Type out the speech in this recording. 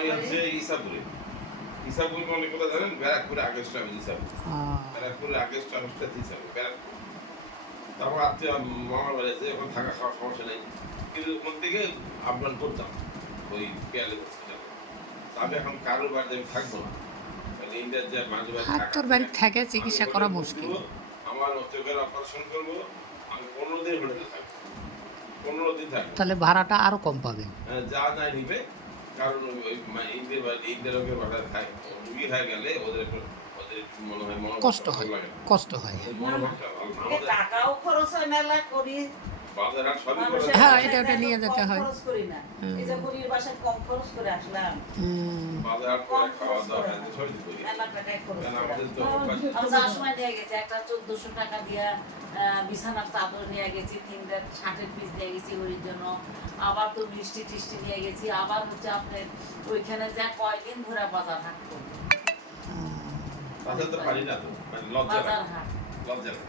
বাড়ি হচ্ছে ইসাপুর মানে কোথায় জানেন? ব্যারাকপুরে আগস্ট আমি ইসাপুর। ব্যারাকপুরে আগস্ট অফিসটা ইসাপুর ব্যারাকপুর। তারপর আত্মীয় মামার বাড়ি আছে, এখন থাকা খাওয়ার সমস্যা নেই, কিন্তু ওখান থেকে আপ ডাউন করতাম ওই পেয়ালে হসপিটালে। আমি এখন কারোর বাড়িতে আমি থাকবো না, কারণ ইন্ডিয়ার যে মাঝে মাঝে তোর বাড়িতে থেকে চিকিৎসা করা মুশকিল। আমার চোখের অপারেশন করবো, আমি 15 দিন হোটেলে থাকবো, 15 দিন থাকবো। তাহলে ভাড়াটা আরো কম পাবেন। যা নাই নিবে, কারণ ওই ইন্ডিয়ার লোকের বাড়ায় খায়, রুগী হয়ে গেলে ওদের একটু মনে হয় কষ্ট হয়, কষ্ট হয়। টাকাও খরচ হয় মেলা করি, বাজারহাট সবই করে। হ্যাঁ, এটা ওটা নিয়ে যেতে হয়। খরচ করি না, এই যে মুড়ির বাসায় কম খরচ করে আসলাম, বাজারহাট করে খাওয়া দাওয়া সবই করি। মেলা টাকায় খরচ কারণ করে আমাদের তো আমি যাওয়ার সময় নিয়ে গেছি একটা 1400 টাকা দিয়া বিছানার চাদর নিয়ে গেছি, 3টা শার্টের পিস নিয়ে গেছি ওর জন্য, আবার তো মিষ্টি টিষ্টি নিয়ে গেছি, আবার হচ্ছে আপনার ওইখানে যা কয়দিন ঘোরা বাজার হাট করবো, বাজার তো পারি না তো, মানে লজ্জা বাজার হাট লজ্জা